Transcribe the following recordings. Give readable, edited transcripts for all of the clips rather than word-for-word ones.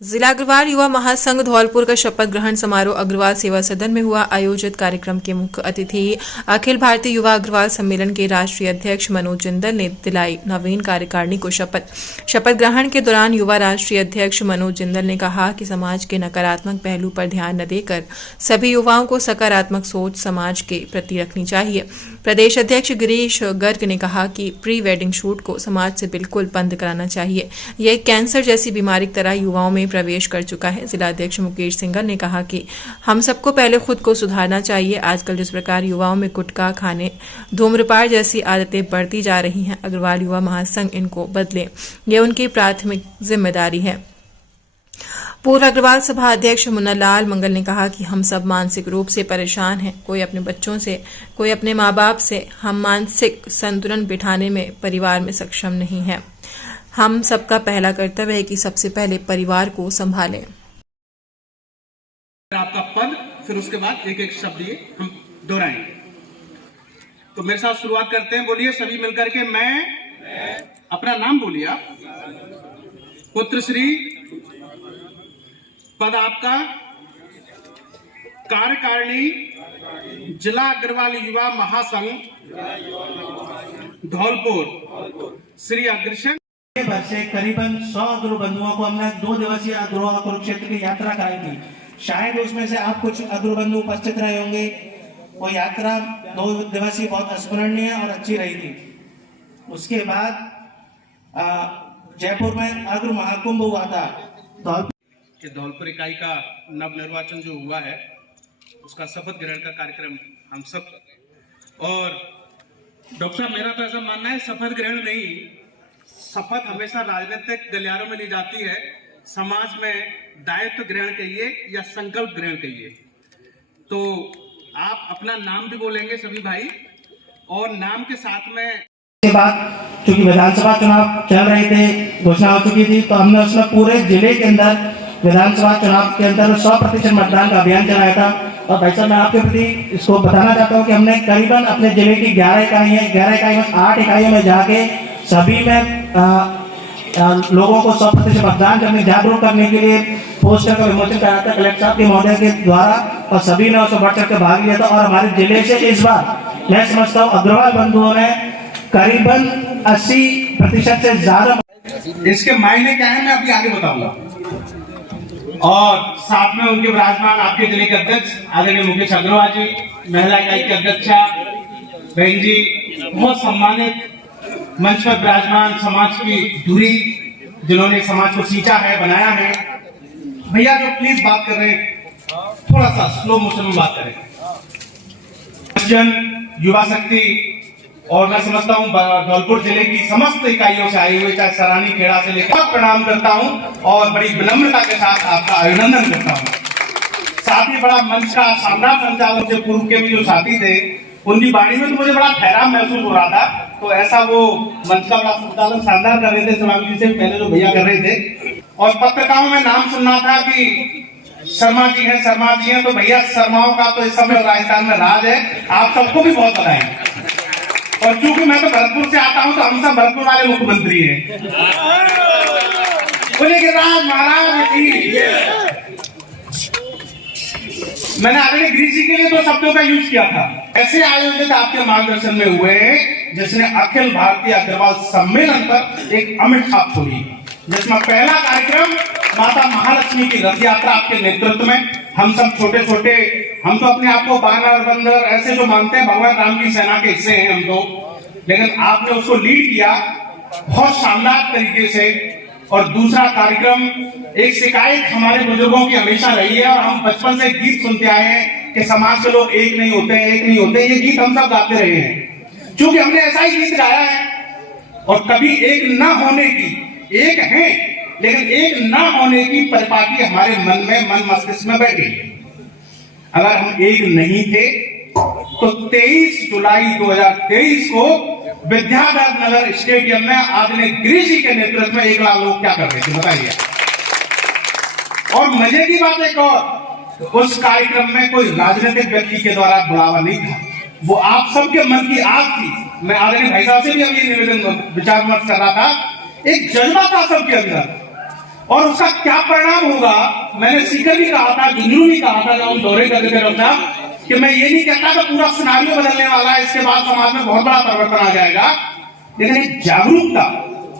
जिला अग्रवाल युवा महासंघ धौलपुर का शपथ ग्रहण समारोह अग्रवाल सेवा सदन में हुआ। आयोजित कार्यक्रम के मुख्य अतिथि अखिल भारतीय युवा अग्रवाल सम्मेलन के राष्ट्रीय अध्यक्ष मनोज जिंदल ने दिलाई नवीन कार्यकारिणी को शपथ ग्रहण के दौरान युवा राष्ट्रीय अध्यक्ष मनोज जिंदल ने कहा कि समाज के नकारात्मक पहलू पर ध्यान न देकर सभी युवाओं को सकारात्मक सोच समाज के प्रति रखनी चाहिए। प्रदेश अध्यक्ष गिरीश गर्ग ने कहा कि प्री वेडिंग शूट को समाज से बिल्कुल बंद कराना चाहिए। यह कैंसर जैसी बीमारी की तरह युवाओं में प्रवेश कर चुका है। जिला अध्यक्ष मुकेश सिंघल ने कहा कि हम सबको पहले खुद को सुधारना चाहिए। आजकल जिस प्रकार युवाओं में गुटखा खाने, धूम्रपान जैसी आदतें बढ़ती जा रही हैं, अग्रवाल युवा महासंघ इनको बदले, ये उनकी प्राथमिक जिम्मेदारी है। पूर्व अग्रवाल सभा अध्यक्ष मुन्नालाल मंगल ने कहा कि हम सब मानसिक रूप से परेशान हैं, कोई अपने बच्चों से, कोई अपने माँ बाप से। हम मानसिक संतुलन बिठाने में परिवार में सक्षम नहीं है। हम सबका पहला कर्तव्य है कि सबसे पहले परिवार को संभालें। आपका पद, फिर उसके बाद एक एक शब्द ये हम दोहराएंगे। तो मेरे साथ शुरुआत करते हैं। बोलिए सभी मिलकर के। मैं अपना नाम बोलिए आप। पुत्र श्री, पद आपका, कार्यकारिणी जिला अग्रवाल युवा महासंघ धौलपुर श्री अग्रसेन भर से करीबन 100 अग्रु बंधुओं को हमने 2 दिवसीय अग्रवा कुरुक्षेत्र की यात्रा कराई थी। शायद उसमें से आप कुछ अग्रु बंधु उपस्थित रहे होंगे। वो यात्रा 2 दिवसीय बहुत स्मरणीय और अच्छी रही थी। उसके बाद जयपुर में अग्र महाकुंभ हुआ था। धौलपुर इकाई का नवनिर्वाचन जो हुआ है, उसका शपथ ग्रहण का कार्यक्रम हम सब, और डॉक्टर साहब मेरा तो ऐसा मानना है शपथ ग्रहण नहीं, शपथ हमेशा राजनीतिक गलियारों में ली जाती है। समाज में दायित्व ग्रहण कहिए या संकल्प ग्रहण कहिए। तो आप अपना नाम भी बोलेंगे सभी भाई, और नाम के साथ में के बाद चूंकि विधानसभा चुनाव चल रहे थे, घोषणा हो चुकी थी, तो हमने उसमें पूरे जिले के अंदर विधानसभा चुनाव के अंदर 100% मतदान का अभियान चलाया था। और भाई साहब मैं आपके प्रति इसको बताना चाहता हूँ कि हमने करीबन अपने जिले की 11 इकाइयों में 8 इकाइयों में जाके सभी में लोगों को 100% मतदान करने, जागरूक करने के लिए पोस्टर का विमोचन कराया था कलेक्टर साहब के महोदय के द्वारा, और सभी ने उसमें बढ़ चढ़ के भाग लिया था। और हमारे जिले से इस बार मैं समझता हूँ अग्रवाल बंधुओं ने करीबन 80% से ज्यादा। इसके मायने क्या है मैं अभी आगे बताऊंगा। और साथ में उनके विराजमान आपके जिले के अध्यक्ष आदरणीय मुकेश अग्रवाल जी, महिला इकाई की अध्यक्षा बहन जी, बहुत सम्मानित मंच पर विराजमान समाज की धुरी, जिन्होंने समाज को सींचा है, बनाया है। भैया जो प्लीज बात कर रहे हैं थोड़ा सा स्लो मोशन में बात करें। युवा शक्ति, और मैं समझता हूं धौलपुर जिले की समस्त इकाइयों से आए हुए, चाहे सरानी खेड़ा से लेकर, प्रणाम करता हूं और बड़ी विनम्रता के साथ आपका अभिनंदन करता हूं। साथ ही बड़ा मंच का शानदार संचालन से पूर्व के भी जो साथी थे, उनकी वाणी में तो मुझे बड़ा ठहराव महसूस हो रहा था। तो ऐसा वो मंच का बड़ा संचालन शानदार कर रहे थे स्वामी जी से पहले जो भैया कर रहे थे। और पत्रकारों में नाम सुनना था कि शर्मा जी हैं, तो भैया शर्माओं का तो इस समय राजस्थान में राज है। आप सबको भी बहुत बधाई। और चूंकि मैं तो भरतपुर से आता हूं, तो हम सब भरतपुर वाले मुख्यमंत्री हैं। बोले कि राज महाराज जी। मैंने आदरणीय गिरीश जी के लिए 2 शब्दों का यूज किया था। ऐसे आयोजित आपके मार्गदर्शन में हुए, जिसने अखिल भारतीय अग्रवाल सम्मेलन पर एक अमिट छाप छोड़ी, जिसमें पहला कार्यक्रम माता महालक्ष्मी की रथ यात्रा आपके नेतृत्व में। हम सब छोटे छोटे, हम तो अपने आप को बानर बंदर ऐसे जो मानते हैं, भगवान राम की सेना के हिस्से हैं हम तो, लेकिन आपने उसको लीड किया बहुत शानदार तरीके से। और दूसरा कार्यक्रम, एक शिकायत हमारे बुजुर्गों की हमेशा रही है, और हम बचपन से गीत सुनते आए हैं कि समाज के लोग एक नहीं होते। ये गीत हम सब गाते रहे हैं, क्योंकि हमने ऐसा ही गीत गाया है। और कभी एक न होने की, एक है लेकिन एक न होने की परिपाटी हमारे मन मस्तिष्क में बैठी है। अगर हम एक नहीं थे तो 23 जुलाई 2023 को विद्याधर नगर स्टेडियम में आदरणीय गिरीश जी के नेतृत्व में 1 लाख लोग क्या कर रहे थे बताइए। और मजे की बात एक और, उस कार्यक्रम में कोई राजनीतिक व्यक्ति के द्वारा बुलावा नहीं था, वो आप सबके मन की आग थी। मैं आदरणीय भाई साहब से भी अब ये निवेदन विचार विमर्श कर रहा था, एक जज्बा था सबके अंदर। और उसका क्या परिणाम होगा। मैंने सीकर भी कहा था, झुंझुनू भी कहा था, जब हम दौरे करते थे डॉक्टर साहब, कि मैं ये नहीं कहता कि पूरा सिनारियो बदलने वाला है, इसके बाद समाज में बहुत बड़ा परिवर्तन आ जाएगा, लेकिन एक जागरूकता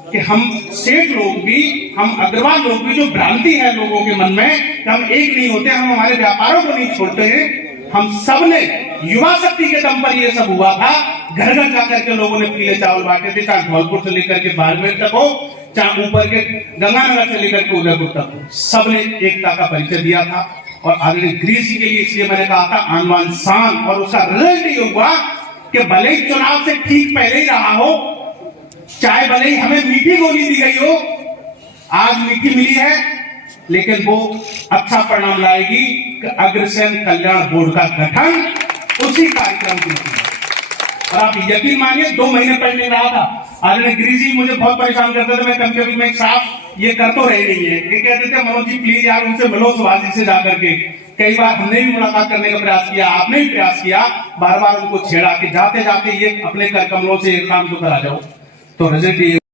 कि हम सेठ लोग भी, हम अग्रवाल लोग भी, जो भ्रांति है लोगों के मन में कि हम एक नहीं होते, हम हमारे व्यापारों को नहीं छोड़ते हैं, हम सब ने युवा शक्ति के दम पर ये सब हुआ था। घर घर जाकर के लोगों ने पीले चावल बांटे थे, चाहे धौलपुर से लेकर के बाड़मेर तक हो, चाहे ऊपर के गंगानगर से लेकर के उदयपुर तक हो, सबने एकता का परिचय दिया था। और आदरणीय गिरीश जी के लिए इसलिए मैंने कहा था आनवान शान, और उसका रिजल्ट ये हुआ कि भले ही चुनाव से ठीक पहले ही रहा हो, चाहे भले ही हमें मीठी गोली दी गई हो, आज मीठी मिली है, लेकिन वो अच्छा परिणाम लाएगी कि अग्रसेन कल्याण बोर्ड का गठन उसी कार्यक्रम की थी। और आप यकीन मानिए 2 महीने पहले नहीं रहा था। आदरणीय गिरीश जी मुझे बहुत परेशान करते थे, मैं कभी कभी मैं साहब ये कर तो रहे नहीं है, ये कहते थे मनोज जी प्लीज यार उनसे मिलो सुभाष जी से जाकर के। कई बार हमने भी मुलाकात करने का प्रयास किया, आपने भी प्रयास किया, बार बार उनको छेड़ा कि जाते जाते ये अपने कर कमलों से ये काम तो करा जाओ। तो रिजल्ट